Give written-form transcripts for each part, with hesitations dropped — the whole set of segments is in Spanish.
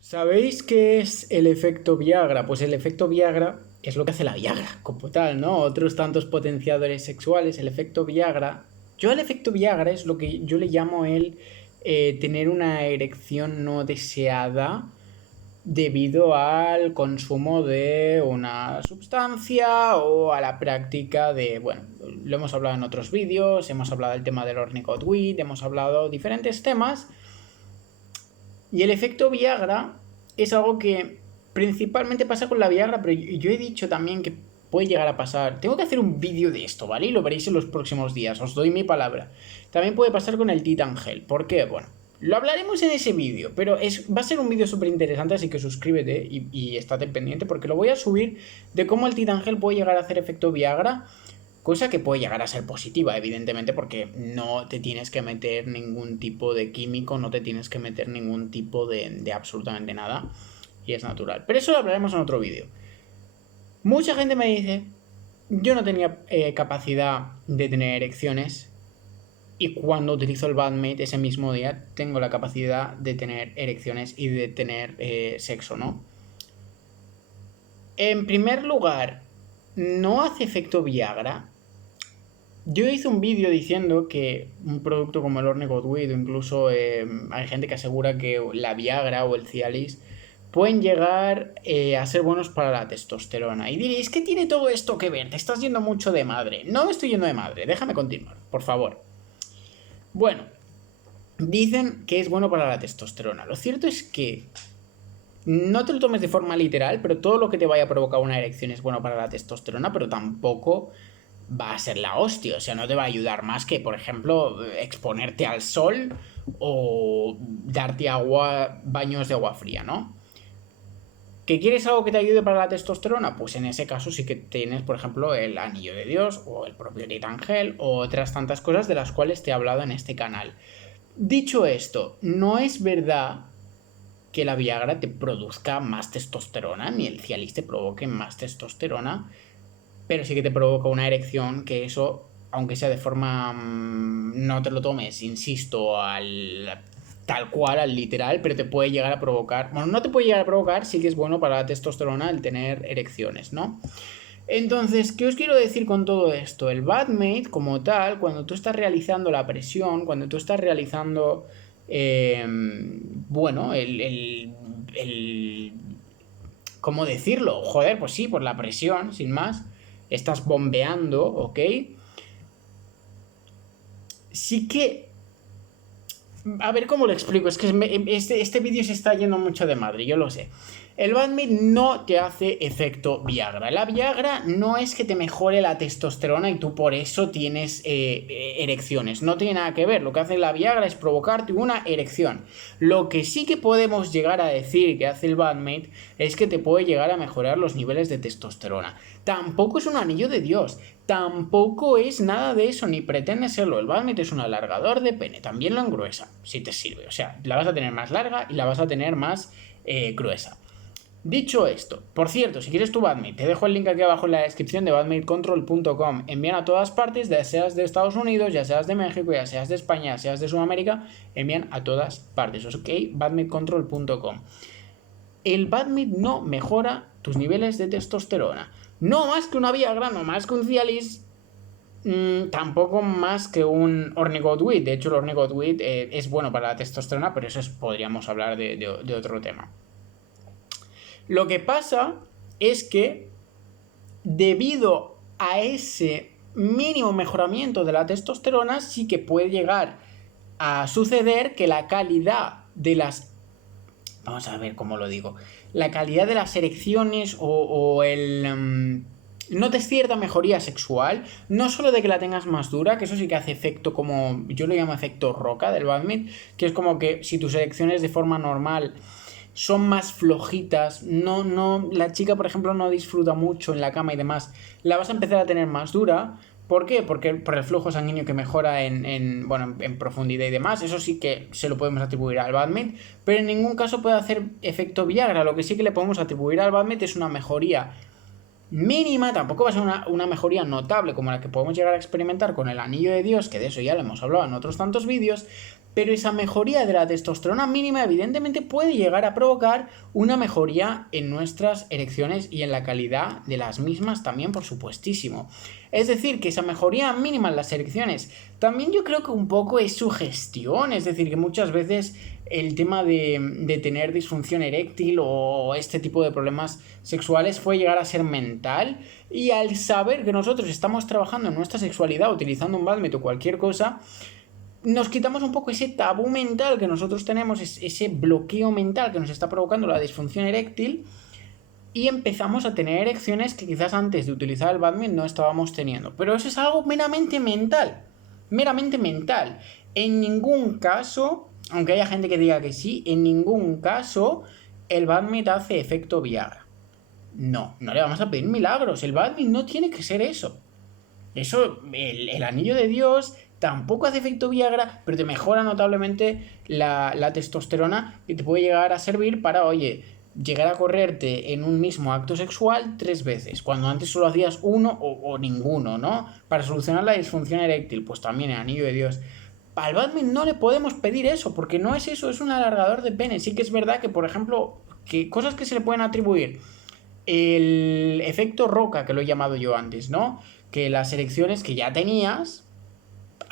¿Sabéis qué es el efecto Viagra? Pues el efecto Viagra es lo que hace la Viagra, como tal, ¿no? Otros tantos potenciadores sexuales, el efecto Viagra. Yo el efecto Viagra es lo que yo le llamo tener una erección no deseada debido al consumo de una sustancia o a la práctica de, bueno, lo hemos hablado en otros vídeos, hemos hablado del tema del Ornicot-Weed, hemos hablado diferentes temas. Y el efecto Viagra es algo que principalmente pasa con la Viagra, pero yo he dicho también que puede llegar a pasar. Tengo que hacer un vídeo de esto, ¿vale? Y lo veréis en los próximos días, os doy mi palabra. También puede pasar con el Titan Gel. ¿Por qué? Bueno, lo hablaremos en ese vídeo, pero va a ser un vídeo súper interesante, así que suscríbete y estate pendiente porque lo voy a subir de cómo el Titan Gel puede llegar a hacer efecto Viagra. Cosa que puede llegar a ser positiva, evidentemente, porque no te tienes que meter ningún tipo de químico, no te tienes que meter ningún tipo de absolutamente nada. Y es natural. Pero eso lo hablaremos en otro vídeo. Mucha gente me dice, yo no tenía capacidad de tener erecciones. Y cuando utilizo el Badmate ese mismo día, tengo la capacidad de tener erecciones y de tener sexo, ¿no? En primer lugar, no hace efecto Viagra. Yo hice un vídeo diciendo que un producto como el Ornigot-Weed o incluso hay gente que asegura que la Viagra o el Cialis pueden llegar a ser buenos para la testosterona. Y diréis, ¿qué tiene todo esto que ver? Te estás yendo mucho de madre. No me estoy yendo de madre, déjame continuar, por favor. Bueno, dicen que es bueno para la testosterona. Lo cierto es que no te lo tomes de forma literal, pero todo lo que te vaya a provocar una erección es bueno para la testosterona, pero tampoco va a ser la hostia. O sea, no te va a ayudar más que, por ejemplo, exponerte al sol o darte baños de agua fría, ¿no? ¿Que quieres algo que te ayude para la testosterona? Pues en ese caso sí que tienes, por ejemplo, el anillo de Dios o el propio Titan Gel o otras tantas cosas de las cuales te he hablado en este canal. Dicho esto, no es verdad que la Viagra te produzca más testosterona, ni el Cialis te provoque más testosterona, pero sí que te provoca una erección que eso, aunque sea de forma, no te lo tomes, insisto, tal cual, al literal, pero te puede llegar a provocar, bueno, no te puede llegar a provocar, sí que es bueno para la testosterona el tener erecciones, ¿no? Entonces, ¿qué os quiero decir con todo esto? El Badmate, como tal, cuando tú estás realizando la presión, cuando tú estás realizando, bueno, ¿cómo decirlo? Joder, pues sí, por la presión, sin más. Estás bombeando, ¿ok? Sí que... A ver cómo lo explico, es que este vídeo se está yendo mucho de madre, yo lo sé. El Badmate no te hace efecto Viagra. La Viagra no es que te mejore la testosterona y tú por eso tienes erecciones. No tiene nada que ver. Lo que hace la Viagra es provocarte una erección. Lo que sí que podemos llegar a decir que hace el Badmate es que te puede llegar a mejorar los niveles de testosterona. Tampoco es un anillo de Dios. Tampoco es nada de eso, ni pretende serlo. El Badmate es un alargador de pene. También lo engruesa, si te sirve. O sea, la vas a tener más larga y la vas a tener más gruesa. Dicho esto, por cierto, si quieres tu Badmate, te dejo el link aquí abajo en la descripción de badmatecontrol.com. Envían a todas partes, ya seas de Estados Unidos, ya seas de México, ya seas de España, ya seas de Sudamérica, envían a todas partes, ¿ok? badmatecontrol.com. El Badmate no mejora tus niveles de testosterona. No más que una Viagra, no más que un Cialis, tampoco más que un Ornigot-Weed. De hecho, el Ornigot-Weed es bueno para la testosterona, pero eso podríamos hablar de otro tema. Lo que pasa es que debido a ese mínimo mejoramiento de la testosterona, sí que puede llegar a suceder que la calidad de las... Vamos a ver cómo lo digo. La calidad de las erecciones o el... notes cierta mejoría sexual, no solo de que la tengas más dura, que eso sí que hace efecto como... Yo lo llamo efecto roca del Badmate, que es como que si tus erecciones de forma normal son más flojitas, la chica, por ejemplo, no disfruta mucho en la cama y demás, la vas a empezar a tener más dura. ¿Por qué? Porque por el flujo sanguíneo que mejora en profundidad y demás. Eso sí que se lo podemos atribuir al Badmate, pero en ningún caso puede hacer efecto Viagra. Lo que sí que le podemos atribuir al Badmate es una mejoría mínima, tampoco va a ser una mejoría notable como la que podemos llegar a experimentar con el anillo de Dios, que de eso ya lo hemos hablado en otros tantos vídeos, Pero esa mejoría de la testosterona mínima evidentemente puede llegar a provocar una mejoría en nuestras erecciones y en la calidad de las mismas también, por supuestísimo. Es decir, que esa mejoría mínima en las erecciones también yo creo que un poco es sugestión, es decir, que muchas veces el tema de tener disfunción eréctil o este tipo de problemas sexuales puede llegar a ser mental, y al saber que nosotros estamos trabajando en nuestra sexualidad utilizando un Badmet o cualquier cosa, nos quitamos un poco ese tabú mental que nosotros tenemos, ese bloqueo mental que nos está provocando la disfunción eréctil, y empezamos a tener erecciones que quizás antes de utilizar el Badmet no estábamos teniendo. Pero eso es algo meramente mental. Meramente mental. En ningún caso, aunque haya gente que diga que sí, en ningún caso el Badmet hace efecto Viagra. No, no le vamos a pedir milagros. El Badmet no tiene que ser eso. Eso, el anillo de Dios tampoco hace efecto Viagra, pero te mejora notablemente la testosterona y te puede llegar a servir para, oye, llegar a correrte en un mismo acto sexual 3 veces, cuando antes solo hacías uno o ninguno, ¿no? Para solucionar la disfunción eréctil, pues también el anillo de Dios. Al Badmet no le podemos pedir eso, porque no es eso, es un alargador de pene. Sí que es verdad que, por ejemplo, que cosas que se le pueden atribuir, el efecto roca, que lo he llamado yo antes, ¿no? Que las erecciones que ya tenías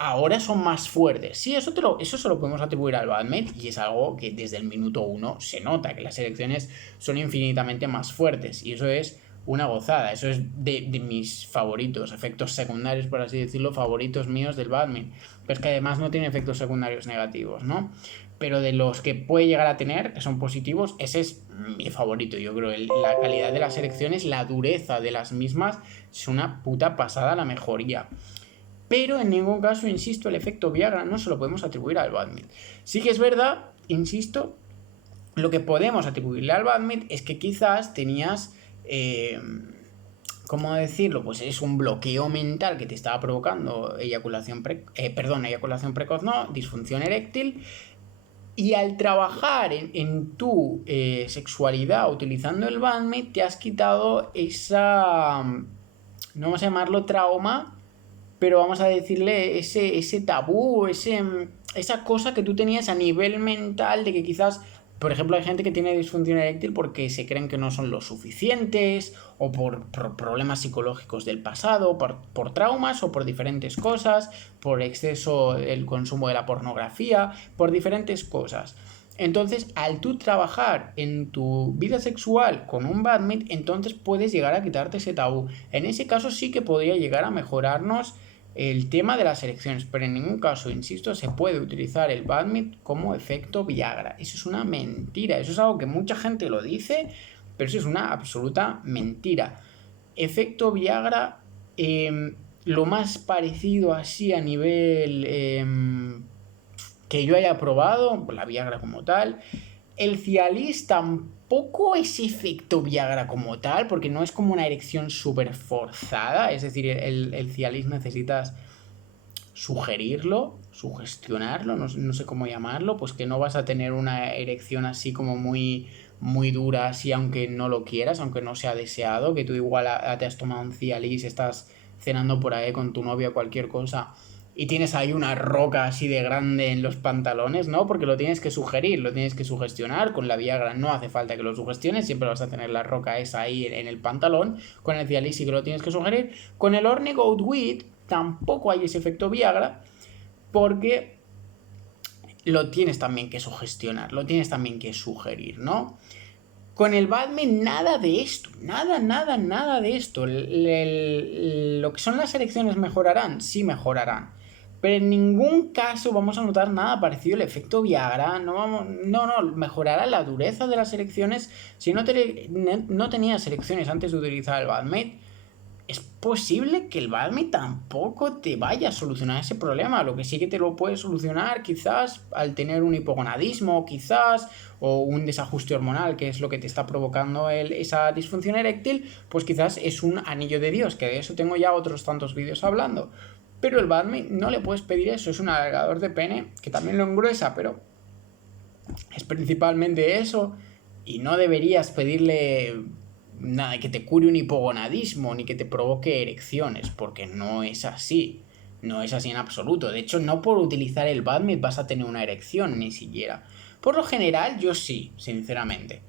ahora son más fuertes. Sí, eso se lo podemos atribuir al Badmet, y es algo que desde el minuto 1 se nota, que las erecciones son infinitamente más fuertes, y eso es una gozada. Eso es de mis favoritos, efectos secundarios, por así decirlo, favoritos míos del Badmet. Pero es que además no tiene efectos secundarios negativos, ¿no? Pero de los que puede llegar a tener, que son positivos, ese es mi favorito. Yo creo la calidad de las erecciones, la dureza de las mismas, es una puta pasada la mejoría. Pero en ningún caso, insisto, el efecto Viagra no se lo podemos atribuir al Badmet. Sí que es verdad, insisto, lo que podemos atribuirle al Badmet es que quizás tenías, ¿cómo decirlo? Pues es un bloqueo mental que te estaba provocando eyaculación precoz, no, disfunción eréctil. Y al trabajar en tu sexualidad utilizando el Badmet, te has quitado esa, no vamos a llamarlo trauma, pero vamos a decirle ese tabú, esa cosa que tú tenías a nivel mental de que quizás, por ejemplo, hay gente que tiene disfunción eréctil porque se creen que no son lo suficientes, o por problemas psicológicos del pasado, por traumas o por diferentes cosas, por exceso el consumo de la pornografía, por diferentes cosas. Entonces, al tú trabajar en tu vida sexual con un Badmet, entonces puedes llegar a quitarte ese tabú. En ese caso sí que podría llegar a mejorarnos el tema de las erecciones, pero en ningún caso, insisto, se puede utilizar el Badmet como efecto Viagra. Eso es una mentira, eso es algo que mucha gente lo dice, pero eso es una absoluta mentira. Efecto Viagra, lo más parecido así a nivel que yo haya probado, la Viagra como tal, el Cialis tampoco es efecto Viagra como tal, porque no es como una erección súper forzada. Es decir, el Cialis necesitas sugerirlo, sugestionarlo, no sé cómo llamarlo, pues que no vas a tener una erección así como muy, muy dura, así aunque no lo quieras, aunque no sea deseado, que tú igual te has tomado un Cialis, estás cenando por ahí con tu novia o cualquier cosa, y tienes ahí una roca así de grande en los pantalones, ¿no? Porque lo tienes que sugerir, lo tienes que sugestionar. Con la Viagra no hace falta que lo sugestiones, siempre vas a tener la roca esa ahí en el pantalón. Con el Cialis sí que lo tienes que sugerir. Con el Ornigold Weed tampoco hay ese efecto Viagra, porque lo tienes también que sugestionar, lo tienes también que sugerir, ¿no? Con el Badmet nada de esto, nada de esto. Lo que son las erecciones mejorarán, sí mejorarán, pero en ningún caso vamos a notar nada parecido al efecto Viagra. No, mejorará la dureza de las erecciones. Si no tenías erecciones antes de utilizar el Badmet, es posible que el Badmet tampoco te vaya a solucionar ese problema. Lo que sí que te lo puede solucionar quizás al tener un hipogonadismo, quizás, o un desajuste hormonal, que es lo que te está provocando esa disfunción eréctil, pues quizás es un anillo de Dios, que de eso tengo ya otros tantos vídeos hablando. Pero el Badmet no le puedes pedir eso, es un alargador de pene que también lo engruesa, pero es principalmente eso, y no deberías pedirle nada que te cure un hipogonadismo ni que te provoque erecciones, porque no es así. No es así en absoluto. De hecho, no por utilizar el Badmit vas a tener una erección, ni siquiera. Por lo general, yo sí, sinceramente.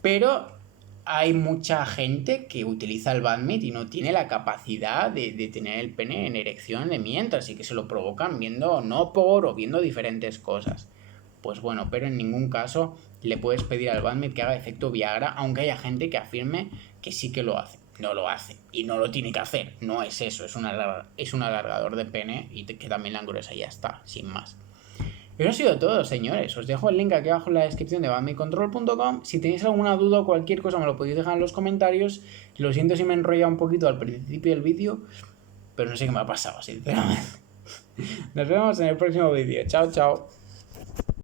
Pero hay mucha gente que utiliza el Badmit y no tiene la capacidad de tener el pene en erección de mientras y que se lo provocan viendo no por o viendo diferentes cosas. Pues bueno, pero en ningún caso le puedes pedir al Badmit que haga efecto Viagra, aunque haya gente que afirme que sí que lo hace. No lo hace y no lo tiene que hacer. No es eso, es un alargador de pene y que también la engruesa y ya está, sin más. Eso ha sido todo, señores. Os dejo el link aquí abajo en la descripción de badmitcontrol.com. Si tenéis alguna duda o cualquier cosa me lo podéis dejar en los comentarios. Lo siento si me he enrollado un poquito al principio del vídeo, pero no sé qué me ha pasado, sinceramente. Nos vemos en el próximo vídeo. Chao, chao.